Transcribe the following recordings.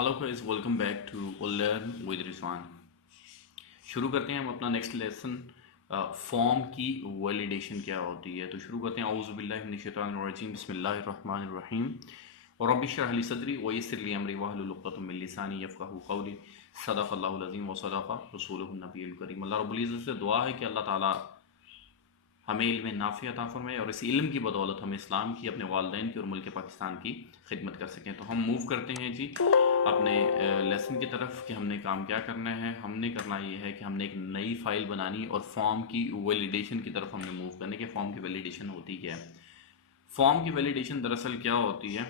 Hello guys, welcome back to learn with Rizwan. शुरू करते हैं हम अपना नेक्स्ट लेसन। फॉर्म की वैलिडेशन क्या होती है, तो शुरू करते हैं। औज़ु बिल्लाहि मिनश शैतानिर रजीम, बिस्मिल्लाहिर रहमानिर रहीम। और रब्बि इश्रह ली सदरी व यस्सिर ली अमरी वहलुल उक़दतम मिन लिसानी यफ़क़हू क़ौली। सदक़ल्लाहुल अज़ीम व सदक़ रसूलुहुन नबियुल करीम। अल्लाह रब्बुल इज़्ज़त से दुआ है कि अल्लाह ताला हमें इल्म नाफ़ी अता फ़रमाए और इस इल्म की बदौलत हम इस्लाम की, अपने वालिदैन की और मुल्क पाकिस्तान की खिदमत कर सकें। तो हम मूव करते हैं जी अपने लेसन की तरफ कि हमने काम क्या करना है। हमने करना ये है कि हमने एक नई फ़ाइल बनानी और फॉर्म की वैलिडेशन की तरफ हमने मूव करने के। फॉर्म की वैलिडेशन होती क्या है? फॉर्म की वैलिडेशन दरअसल क्या होती है?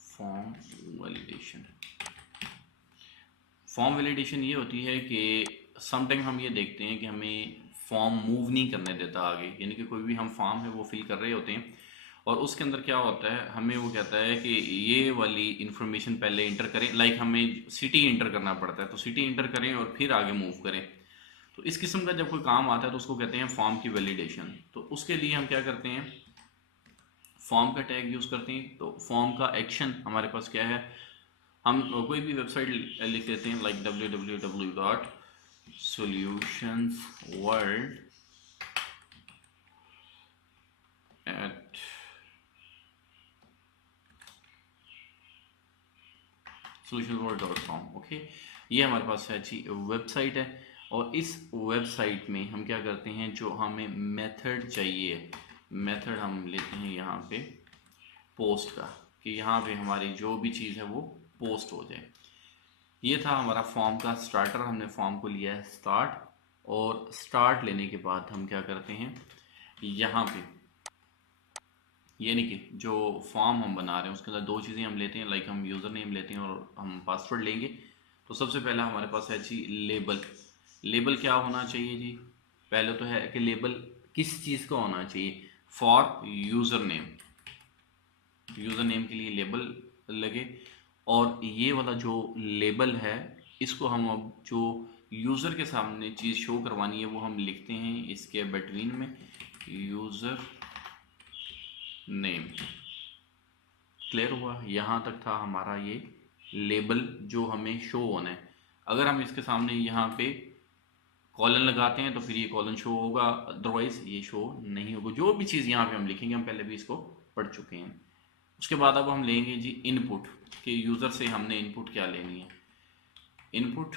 फॉर्म वैलिडेशन फॉर्म वैलिडेशन ये होती है कि समटाइम हम ये देखते हैं कि हमें फॉर्म मूव नहीं करने देता आगे, यानी कि कोई भी हम फॉर्म है वो फिल कर रहे होते हैं और उसके अंदर क्या होता है, हमें वो कहता है कि ये वाली इन्फॉर्मेशन पहले इंटर करें। लाइक हमें सिटी इंटर करना पड़ता है, तो सिटी इंटर करें और फिर आगे मूव करें। तो इस किस्म का जब कोई काम आता है तो उसको कहते हैं फॉर्म की वैलिडेशन। तो उसके लिए हम क्या करते हैं, फॉर्म का टैग यूज़ करते हैं। तो फॉर्म का एक्शन हमारे पास क्या है, हम कोई भी वेबसाइट लिख लेते हैं, like www.solutionsworld at solutionsworld.com। Okay, ये हमारे पास है अच्छी वेबसाइट है। और इस वेबसाइट में हम क्या करते हैं, जो हमें मेथड चाहिए, मेथड हम लेते हैं यहाँ पे पोस्ट का, कि यहाँ पे हमारी जो भी चीज़ है वो पोस्ट हो जाए। ये था हमारा फॉर्म का स्टार्टर। हमने फॉर्म को लिया है स्टार्ट, और स्टार्ट लेने के बाद हम क्या करते हैं, यहाँ पे यानी कि जो फॉर्म हम बना रहे हैं उसके अंदर दो चीज़ें हम लेते हैं। लाइक हम यूज़र नेम लेते हैं और हम पासवर्ड लेंगे। तो सबसे पहला हमारे पास है जी लेबल। लेबल क्या होना चाहिए जी? पहले तो है कि लेबल किस चीज़ का होना चाहिए, for user name. User name के लिए लेबल लगे। और ये वाला जो लेबल है, इसको हम अब जो यूज़र के सामने चीज़ शो करवानी है वो हम लिखते हैं इसके बिटवीन में, यूज़र नेम। क्लियर हुआ? यहाँ तक था हमारा ये लेबल जो हमें शो होना है। अगर हम इसके सामने यहाँ पे कॉलन लगाते हैं तो फिर ये कॉलन शो होगा, अदरवाइज ये शो नहीं होगा। जो भी चीज़ यहाँ पे हम लिखेंगे, हम पहले भी इसको पढ़ चुके हैं। उसके बाद अब हम लेंगे जी इनपुट, कि यूज़र से हमने इनपुट क्या लेनी है। इनपुट,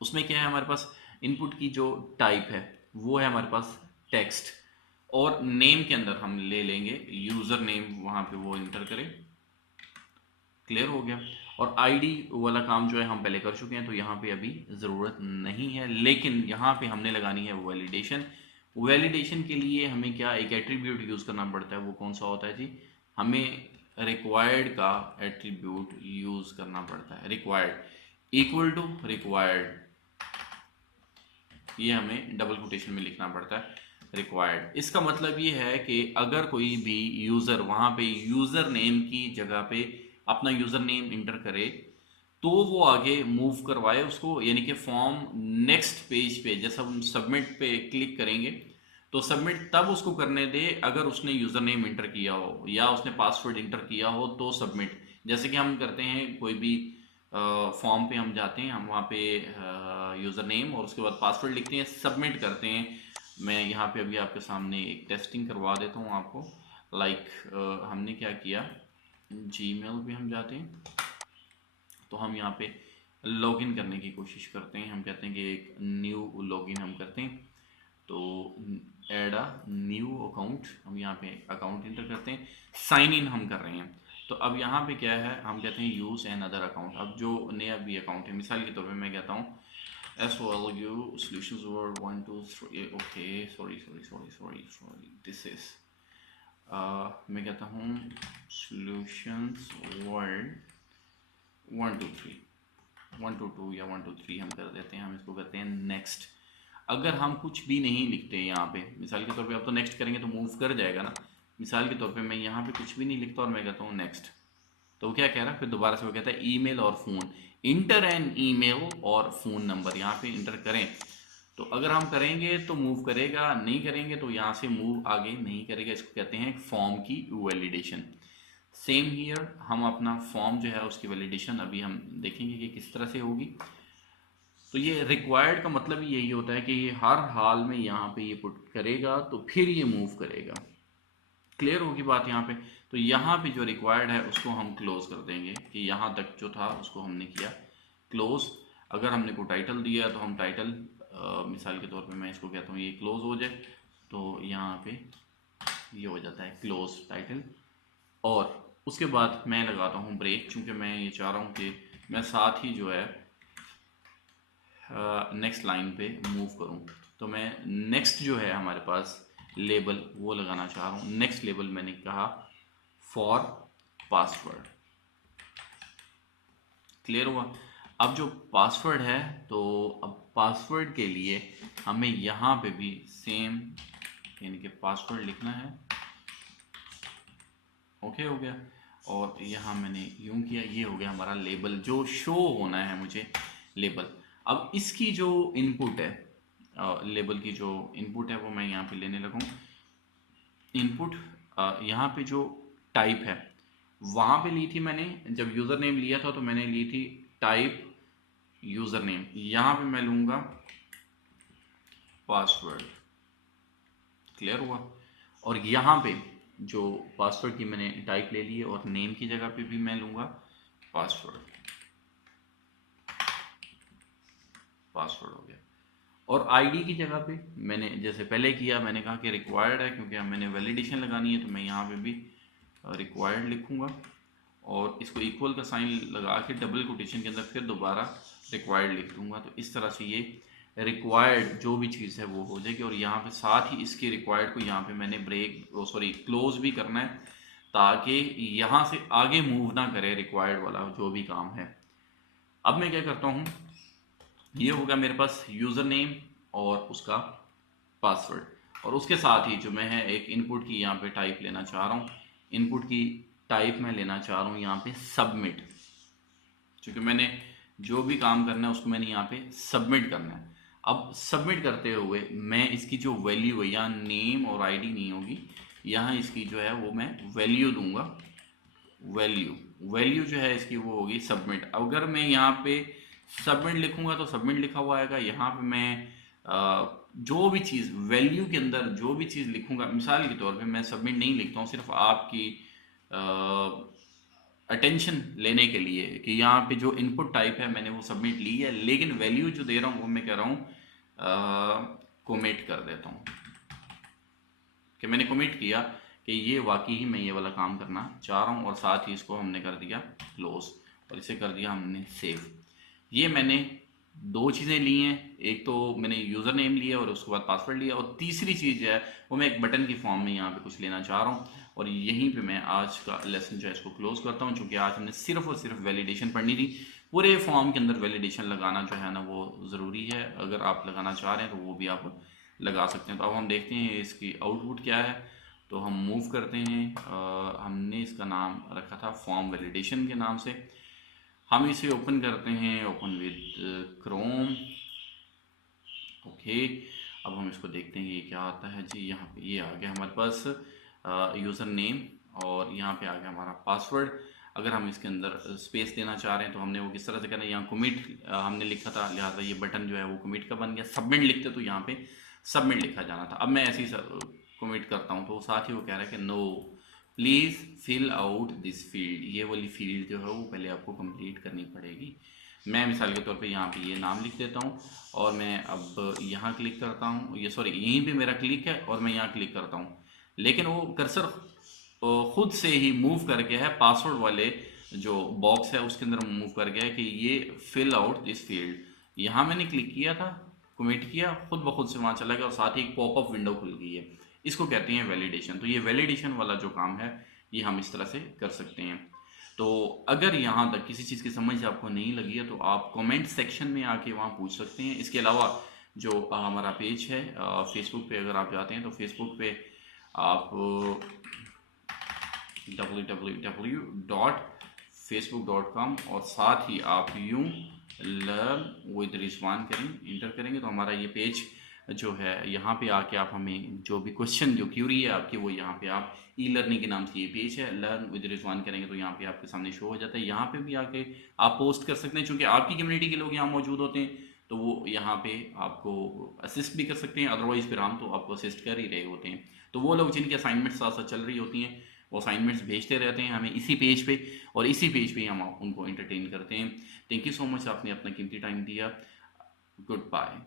उसमें क्या है हमारे पास, इनपुट की जो टाइप है वो है हमारे पास टेक्स्ट। और नेम के अंदर हम ले लेंगे यूज़र नेम, वहाँ पे वो इंटर करें। क्लियर हो गया? और आईडी वाला काम जो है हम पहले कर चुके हैं, तो यहाँ पे अभी ज़रूरत नहीं है। लेकिन यहाँ पे हमने लगानी है वैलिडेशन। वैलिडेशन के लिए हमें क्या एक एट्रीब्यूट यूज़ करना पड़ता है। वो कौन सा होता है जी? हमें रिक्वायर्ड का एट्रीब्यूट यूज़ करना पड़ता है। रिक्वायर्ड इक्वल टू रिक्वायर्ड, ये हमें डबल कोटेशन में लिखना पड़ता है, रिक्वायर्ड। इसका मतलब ये है कि अगर कोई भी यूज़र वहाँ पे यूज़र नेम की जगह पे अपना यूज़र नेम इंटर करे तो वो आगे मूव करवाए उसको, यानी कि फॉर्म नेक्स्ट पेज पे जैसा हम सबमिट पे क्लिक करेंगे तो सबमिट तब उसको करने दे अगर उसने यूज़र नेम इंटर किया हो या उसने पासवर्ड इंटर किया हो तो सबमिट। जैसे कि हम करते हैं कोई भी फॉर्म पे हम जाते हैं, हम वहाँ पे यूज़र नेम और उसके बाद पासवर्ड लिखते हैं, सबमिट करते हैं। मैं यहाँ पे अभी आपके सामने एक टेस्टिंग करवा देता हूँ आपको। लाइक हमने क्या किया, जीमेल पे हम जाते हैं, तो हम यहाँ पे लॉगिन करने की कोशिश करते हैं। हम कहते हैं कि एक न्यू लॉगिन हम करते हैं, तो ऐड अ न्यू अकाउंट, हम यहाँ पे अकाउंट इंटर करते हैं। साइन इन हम कर रहे हैं, तो अब यहाँ पे क्या है, हम कहते हैं यूज़ एन अदर अकाउंट। अब जो नया भी अकाउंट है, मिसाल के तौर पे मैं कहता हूँ SOLU solutions world 1 2 3, okay sorry this is मैं कहता हूँ solutions world 1 2 3, 1 2 2 या 1 2 3 हम कर देते हैं। हम इसको कहते हैं नेक्स्ट। अगर हम कुछ भी नहीं लिखते यहाँ पे, मिसाल के तौर पे, अब तो नेक्स्ट करेंगे तो मूव कर जाएगा ना। मिसाल के तौर पे मैं यहाँ पे कुछ भी नहीं लिखता और मैं कहता हूँ नेक्स्ट, तो वो क्या कह रहा है, फिर दोबारा से वो कहता है ईमेल और फ़ोन, इंटर एन ईमेल और फ़ोन नंबर यहाँ पे इंटर करें। तो अगर हम करेंगे तो मूव करेगा, नहीं करेंगे तो यहाँ से मूव आगे नहीं करेगा। इसको कहते हैं फॉर्म की वैलिडेशन। सेम हियर, हम अपना फॉर्म जो है उसकी वैलिडेशन अभी हम देखेंगे कि किस तरह से होगी। तो ये रिक्वायर्ड का मतलब यही होता है कि ये हर हाल में यहाँ पे ये पुट करेगा तो फिर ये मूव करेगा। क्लियर होगी बात यहाँ पे। तो यहाँ पे जो रिक्वायर्ड है उसको हम क्लोज कर देंगे कि यहाँ तक जो था उसको हमने किया क्लोज। अगर हमने को टाइटल दिया तो हम टाइटल मिसाल के तौर पे मैं इसको कहता हूँ ये क्लोज हो जाए, तो यहाँ पे ये हो जाता है क्लोज टाइटल। और उसके बाद मैं लगाता हूँ ब्रेक, चूँकि मैं ये चाह रहा हूँ कि मैं साथ ही जो है नेक्स्ट लाइन पे मूव करूँ। तो मैं नेक्स्ट जो है हमारे पास लेबल वो लगाना चाह रहा हूँ। नेक्स्ट लेबल मैंने कहा फॉर पासवर्ड। क्लियर हुआ। अब जो पासवर्ड है, तो अब पासवर्ड के लिए हमें यहाँ पे भी सेम यानी कि पासवर्ड लिखना है। ओके हो गया। और यहाँ मैंने यूं किया, ये हो गया हमारा लेबल जो शो होना है मुझे लेबल। अब इसकी जो इनपुट है, लेबल की जो इनपुट है वो मैं यहाँ पे लेने लगूँ। इनपुट यहाँ पे जो टाइप है वहाँ पे ली थी मैंने, जब यूज़र नेम लिया था तो मैंने ली थी टाइप यूज़र नेम। यहाँ पे मैं लूँगा पासवर्ड। क्लियर हुआ। और यहाँ पे जो पासवर्ड की मैंने टाइप ले ली है और नेम की जगह पे भी मैं लूँगा पासवर्ड। पासवर्ड हो गया। और आईडी की जगह पे मैंने जैसे पहले किया, मैंने कहा कि रिक्वायर्ड है क्योंकि मैंने वैलिडेशन लगानी है, तो मैं यहाँ पे भी रिक्वायर्ड लिखूँगा और इसको इक्वल का साइन लगा के डबल कोटेशन के अंदर फिर दोबारा रिक्वायर्ड लिख दूँगा। तो इस तरह से ये रिक्वायर्ड जो भी चीज़ है वो हो जाएगी। और यहाँ पे साथ ही इसके रिक्वायर्ड को यहाँ पे मैंने ब्रेक सॉरी क्लोज भी करना है, ताकि यहाँ से आगे मूव ना करे रिक्वायर्ड वाला जो भी काम है। अब मैं क्या करता हूँ, ये होगा मेरे पास यूज़र नेम और उसका पासवर्ड, और उसके साथ ही जो मैं है एक इनपुट की यहाँ पे टाइप लेना चाह रहा हूँ। इनपुट की टाइप मैं लेना चाह रहा हूँ यहाँ पे सबमिट, क्योंकि मैंने जो भी काम करना है उसको मैंने यहाँ पे सबमिट करना है। अब सबमिट करते हुए मैं इसकी जो वैल्यू है, यहाँ नेम और आईडी नहीं होगी, यहाँ इसकी जो है वो मैं वैल्यू दूंगा। वैल्यू जो है इसकी वो होगी सबमिट। अगर मैं यहाँ पे सबमिट लिखूंगा तो सबमिट लिखा हुआ आएगा। यहाँ पे मैं जो भी चीज़ वैल्यू के अंदर जो भी चीज़ लिखूंगा, मिसाल के तौर पे मैं सबमिट नहीं लिखता हूँ, सिर्फ आपकी अटेंशन लेने के लिए कि यहाँ पे जो इनपुट टाइप है मैंने वो सबमिट ली है, लेकिन वैल्यू जो दे रहा हूँ वो मैं कह रहा हूँ कोमिट कर देता हूँ कि मैंने कमिट किया कि ये वाकई ही मैं ये वाला काम करना चाह रहा हूँ। और साथ ही इसको हमने कर दिया क्लोज और इसे कर दिया हमने सेव। ये मैंने दो चीज़ें ली हैं, एक तो मैंने यूज़र नेम लिया और उसके बाद पासवर्ड लिया, और तीसरी चीज़ है वो मैं एक बटन की फॉर्म में यहाँ पे कुछ लेना चाह रहा हूँ। और यहीं पे मैं आज का लेसन जो है इसको क्लोज करता हूँ, क्योंकि आज हमने सिर्फ और सिर्फ वैलिडेशन पढ़नी थी। पूरे फॉर्म के अंदर वैलिडेशन लगाना जो है ना वो ज़रूरी है। अगर आप लगाना चाह रहे हैं तो वो भी आप लगा सकते हैं। तो अब हम देखते हैं इसकी आउटपुट क्या है। तो हम मूव करते हैं, हमने इसका नाम रखा था फॉर्म वैलिडेशन के नाम से। हम इसे ओपन करते हैं, ओपन विद क्रोम। ओके, अब हम इसको देखते हैं ये क्या आता है जी। यहाँ पे ये आ गया हमारे पास यूज़र नेम और यहाँ पे आ गया हमारा पासवर्ड। अगर हम इसके अंदर स्पेस देना चाह रहे हैं तो हमने वो किस तरह से करना है, यहाँ कमिट हमने लिखा था, लिहाजा ये बटन जो है वो कमिट का बन गया। सबमिट लिखते तो यहाँ पे सबमिट लिखा जाना था। अब मैं ऐसे ही कमिट करता हूँ तो साथ ही वो कह रहा है कि no please fill out this field. ये वाली फील्ड जो है वो पहले आपको कंप्लीट करनी पड़ेगी। मैं मिसाल के तौर पे यहाँ पे ये नाम लिख देता हूँ और मैं अब यहाँ क्लिक करता हूँ, ये सॉरी यहीं पे मेरा क्लिक है और मैं यहाँ क्लिक करता हूँ, लेकिन वो कर्सर खुद से ही मूव करके है पासवर्ड वाले जो बॉक्स है उसके अंदर मूव कर गया है कि ये फिल आउट दिस फील्ड। यहाँ मैंने क्लिक किया था, कमिट किया, खुद ब खुद से वहाँ चला गया और साथ ही एक पॉपअप विंडो खुल गई है। इसको कहते हैं वैलिडेशन। तो ये वैलिडेशन वाला जो काम है ये हम इस तरह से कर सकते हैं। तो अगर यहाँ तक किसी चीज़ की समझ आपको नहीं लगी है तो आप कमेंट सेक्शन में आके वहाँ पूछ सकते हैं। इसके अलावा जो हमारा पेज है फेसबुक पे, अगर आप जाते हैं तो फेसबुक पे आप www.facebook.com और साथ ही आप यूं लर्न विद रिजवान करें, इंटर करेंगे तो हमारा ये पेज जो है यहाँ पे आके आप हमें जो भी क्वेश्चन जो क्यूरी है आपकी वो यहाँ पे आप ई लर्निंग के नाम से ये पेज है, लर्न विद रिजवान करेंगे तो यहाँ पे आपके सामने शो हो जाता है। यहाँ पे भी आके आप पोस्ट कर सकते हैं, चूँकि आपकी कम्युनिटी के लोग यहाँ मौजूद होते हैं तो वो यहाँ पे आपको असिस्ट भी कर सकते हैं, अदरवाइज़ फिर हम तो आपको असिस्ट कर ही रहे होते हैं। तो वो लोग जिनकी असाइनमेंट्स साथ साथ चल रही होती हैं वो असाइनमेंट्स भेजते रहते हैं हमें इसी पेज पे, और इसी पेज पे हम उनको एंटरटेन करते हैं। थैंक यू सो मच, आपने अपना कीमती टाइम दिया। Good bye.